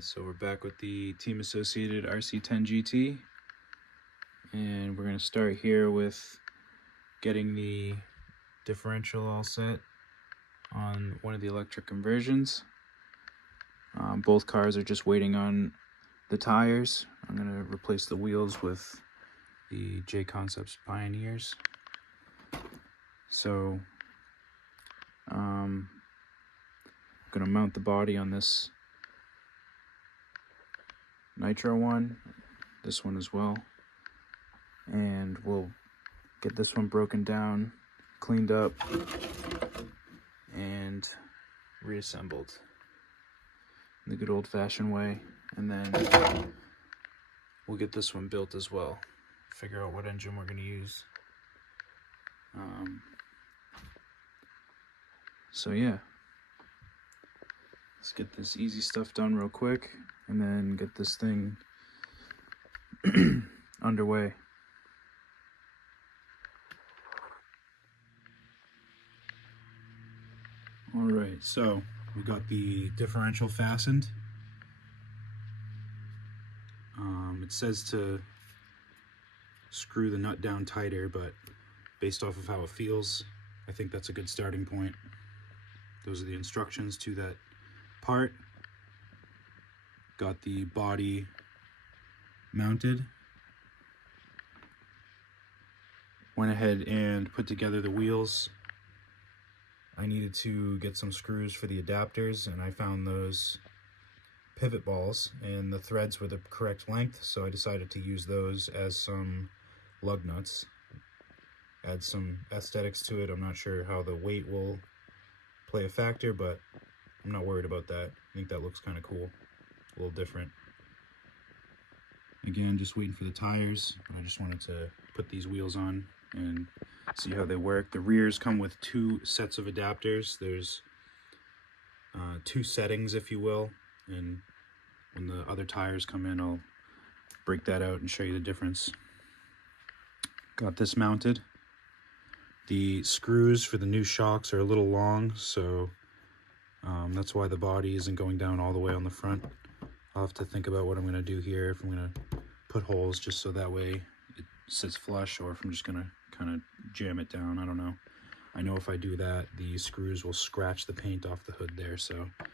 Alright, so we're back with the Team Associated RC10GT, and we're going to start here with getting the differential all set on one of the electric conversions. Both cars are just waiting on the tires. I'm going to replace the wheels with the J Concepts Pioneers. So I'm going to mount the body on this nitro one, this one as well, and we'll get this one broken down, cleaned up, and reassembled in the good old-fashioned way, and then we'll get this one built as well, figure out what engine we're going to use. So yeah, let's get this easy stuff done real quick and then get this thing underway. Alright, so we got the differential fastened. It says to screw the nut down tighter, but based off of how it feels, I think that's a good starting point. Those are the instructions to that part. Got the body mounted. Went ahead and put together the wheels. I needed to get some screws for the adapters, and I found those pivot balls, and the threads were the correct length, so I decided to use those as some lug nuts. Add some aesthetics to it. I'm not sure how the weight will play a factor, but I'm not worried about that. I think that looks kind of cool, a little different. Again, just waiting for the tires, but I just wanted to put these wheels on and see how they work. The rears come with two sets of adapters. There's two settings, if you will, and when the other tires come in, I'll break that out and show you the difference. Got this mounted. The screws for the new shocks are a little long, so that's why the body isn't going down all the way on the front. I'll have to think about what I'm going to do here, if I'm going to put holes just so that way it sits flush, or if I'm just going to kind of jam it down. I don't know. I know if I do that, the screws will scratch the paint off the hood there, so I'll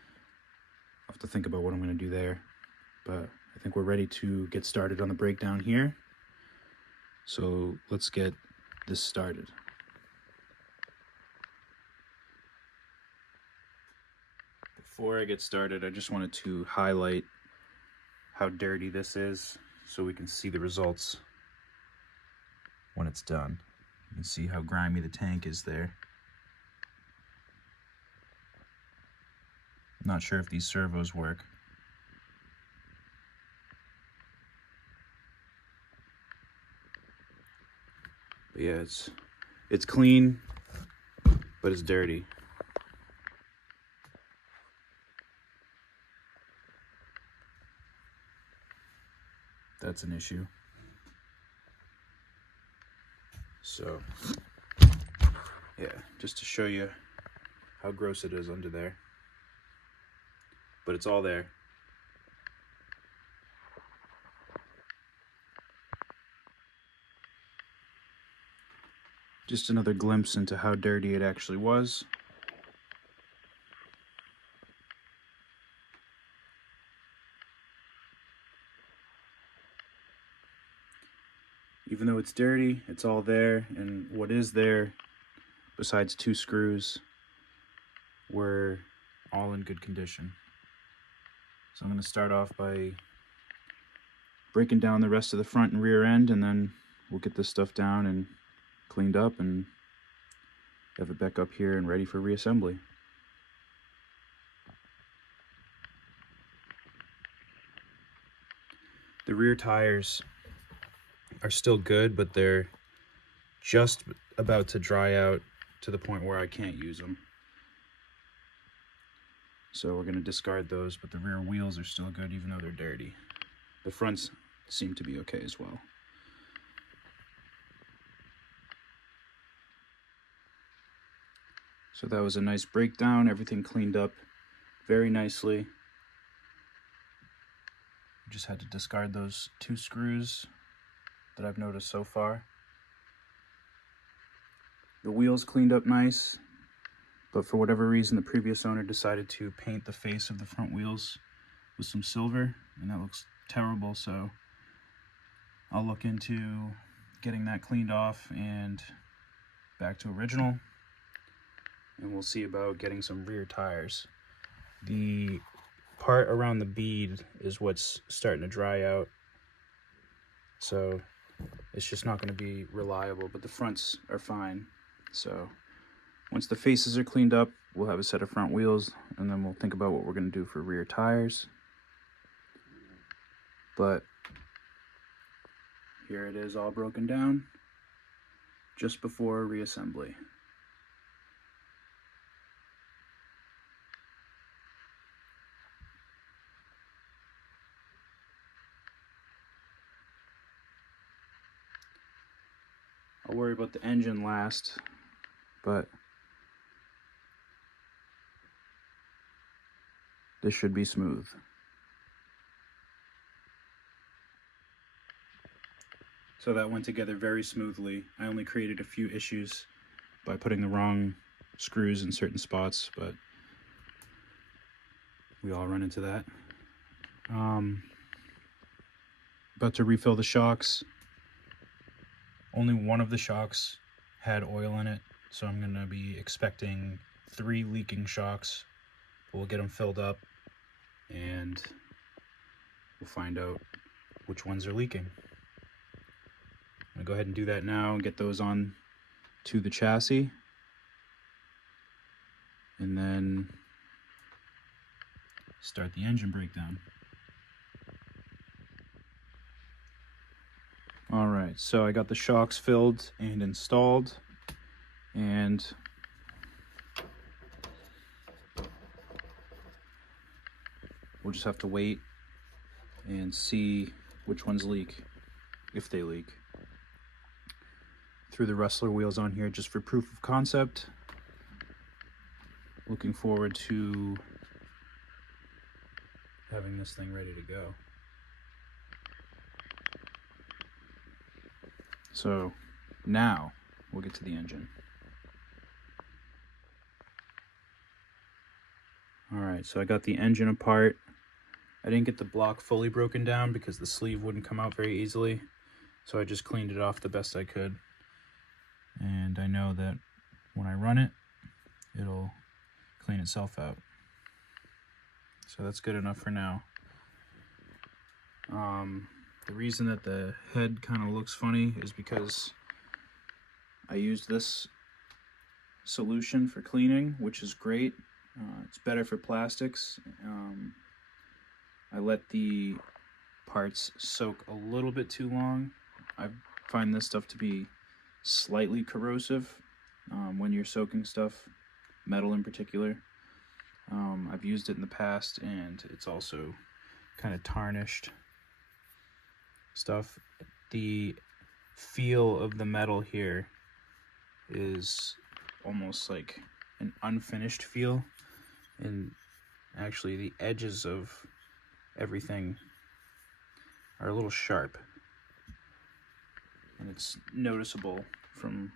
have to think about what I'm going to do there. But I think we're ready to get started on the breakdown here. So let's get this started. Before I get started, I just wanted to highlight how dirty this is so we can see the results when it's done. You can see how grimy the tank is there. I'm not sure if these servos work. But yeah, it's clean, but it's dirty. That's an issue. So yeah, just to show you how gross it is under there. But it's all there. Just another glimpse into how dirty it actually was. Even though it's dirty, it's all there, and what is there, besides two screws, were all in good condition. So I'm going to start off by breaking down the rest of the front and rear end, and then we'll get this stuff down and cleaned up and have it back up here and ready for reassembly. The rear tires are still good, but they're just about to dry out to the point where I can't use them. So we're going to discard those, but the rear wheels are still good even though they're dirty. The fronts seem to be okay as well. So that was a nice breakdown, everything cleaned up very nicely. Just had to discard those 2 screws that I've noticed so far. The wheels cleaned up nice, but for whatever reason the previous owner decided to paint the face of the front wheels with some silver, and that looks terrible, so I'll look into getting that cleaned off and back to original, and we'll see about getting some rear tires. The part around the bead is what's starting to dry out, so it's just not going to be reliable, but the fronts are fine. So once the faces are cleaned up, we'll have a set of front wheels, and then we'll think about what we're going to do for rear tires. But here it is all broken down just before reassembly. I'll worry about the engine last, but this should be smooth. So that went together very smoothly. I only created a few issues by putting the wrong screws in certain spots, but we all run into that. About to refill the shocks. Only one of the shocks had oil in it, so I'm gonna be expecting 3 leaking shocks. We'll get them filled up and we'll find out which ones are leaking. I'm gonna go ahead and do that now and get those on to the chassis, and then start the engine breakdown. Alright, so I got the shocks filled and installed, and we'll just have to wait and see which ones leak, if they leak. Threw the Wrestler wheels on here just for proof of concept. Looking forward to having this thing ready to go. So now we'll get to the engine. Alright, so I got the engine apart. I didn't get the block fully broken down because the sleeve wouldn't come out very easily, so I just cleaned it off the best I could. And I know that when I run it, it'll clean itself out. So that's good enough for now. The reason that the head kind of looks funny is because I used this solution for cleaning, which is great. It's better for plastics. I let the parts soak a little bit too long. I find this stuff to be slightly corrosive when you're soaking stuff, metal in particular. I've used it in the past, and it's also kind of tarnished stuff. The feel of the metal here is almost like an unfinished feel, and actually the edges of everything are a little sharp, and it's noticeable from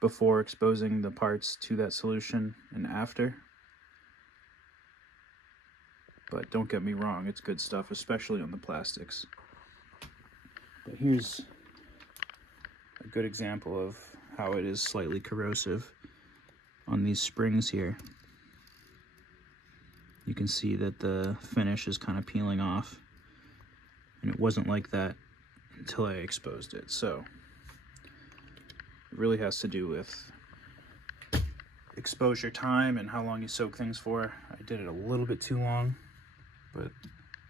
before exposing the parts to that solution and after. But don't get me wrong, it's good stuff, especially on the plastics. But here's a good example of how it is slightly corrosive on these springs here. You can see that the finish is kind of peeling off, and it wasn't like that until I exposed it. So it really has to do with exposure time and how long you soak things for. I did it a little bit too long, but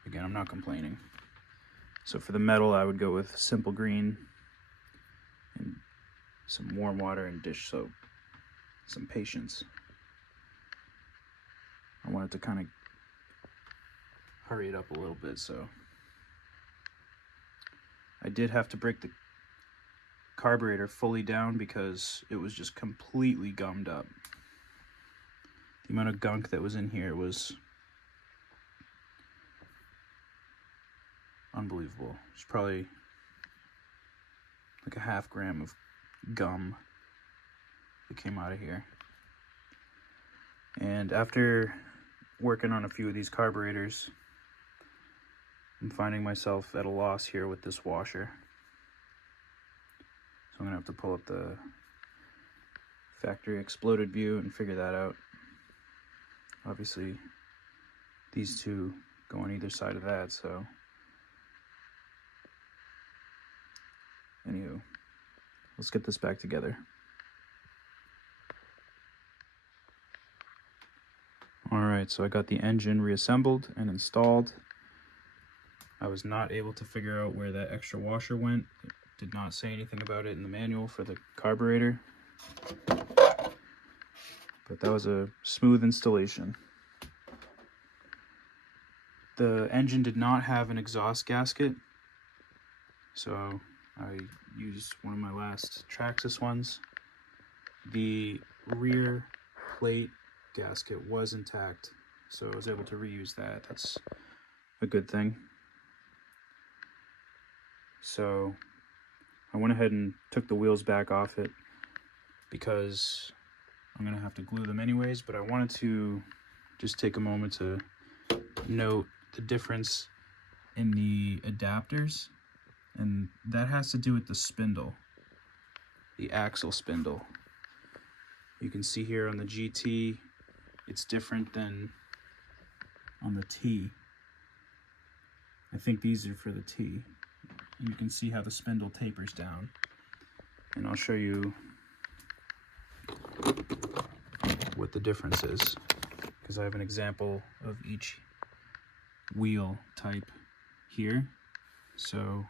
again, I'm not complaining. So for the metal, I would go with simple green and some warm water and dish soap. Some patience. I wanted to kind of hurry it up a little bit, so I did have to break the carburetor fully down because it was just completely gummed up. The amount of gunk that was in here was unbelievable. It's probably like a ½ gram of gum that came out of here. And after working on a few of these carburetors, I'm finding myself at a loss here with this washer. So I'm gonna have to pull up the factory exploded view and figure that out. Obviously, these two go on either side of that, so. Anywho, let's get this back together. Alright, so I got the engine reassembled and installed. I was not able to figure out where that extra washer went. It did not say anything about it in the manual for the carburetor. But that was a smooth installation. The engine did not have an exhaust gasket, so I used one of my last Traxxas ones. The rear plate gasket was intact, so I was able to reuse that. That's a good thing. So I went ahead and took the wheels back off it because I'm gonna have to glue them anyways, but I wanted to just take a moment to note the difference in the adapters, and that has to do with the spindle, the axle spindle. You can see here on the GT, it's different than on the T. I think these are for the T. You can see how the spindle tapers down, and I'll show you what the difference is, because I have an example of each wheel type here. So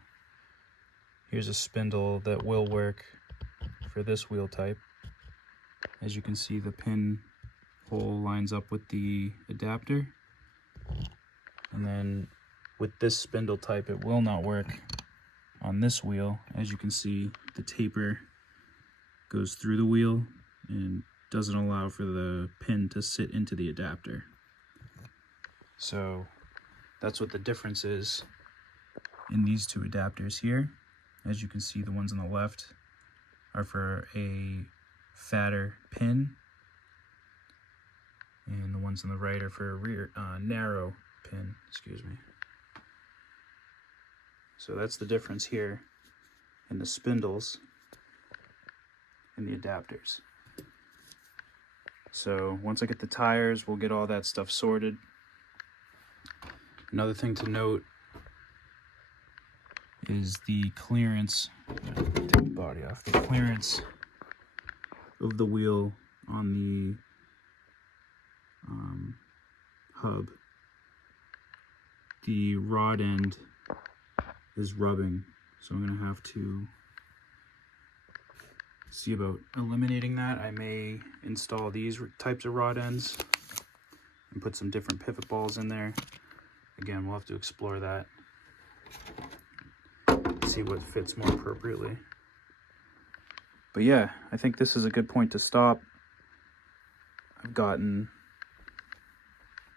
here's a spindle that will work for this wheel type. As you can see, the pin hole lines up with the adapter, and then with this spindle type it will not work on this wheel. As you can see, the taper goes through the wheel and doesn't allow for the pin to sit into the adapter. So that's what the difference is in these two adapters here. As you can see, the ones on the left are for a fatter pin, and the ones on the right are for a rear narrow pin, excuse me. So that's the difference here in the spindles and the adapters. So once I get the tires, we'll get all that stuff sorted. Another thing to note is the clearance. Take the body off. The clearance of the wheel on the hub. The rod end is rubbing, so I'm going to have to see about eliminating that. I may install these types of rod ends and put some different pivot balls in there. Again, we'll have to explore that, see what fits more appropriately. But yeah, I think this is a good point to stop. I've gotten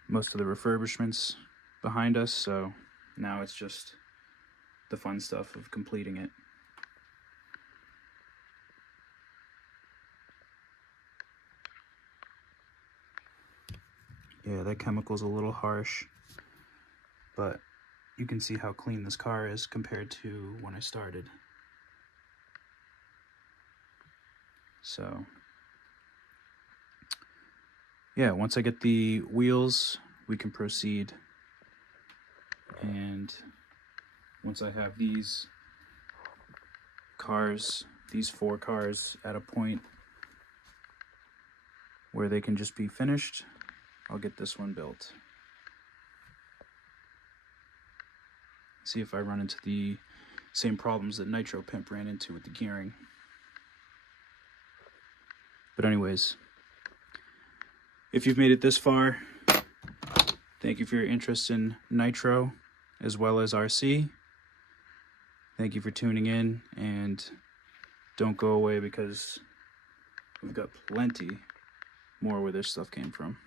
most of the refurbishments behind us, so now it's just the fun stuff of completing it. Yeah, that chemical's a little harsh, but you can see how clean this car is compared to when I started. So yeah, once I get the wheels, we can proceed. And once I have these cars, these 4 cars at a point where they can just be finished, I'll get this one built. See if I run into the same problems that Nitro Pimp ran into with the gearing. But anyways, if you've made it this far, thank you for your interest in Nitro as well as RC. Thank you for tuning in, and don't go away because we've got plenty more where this stuff came from.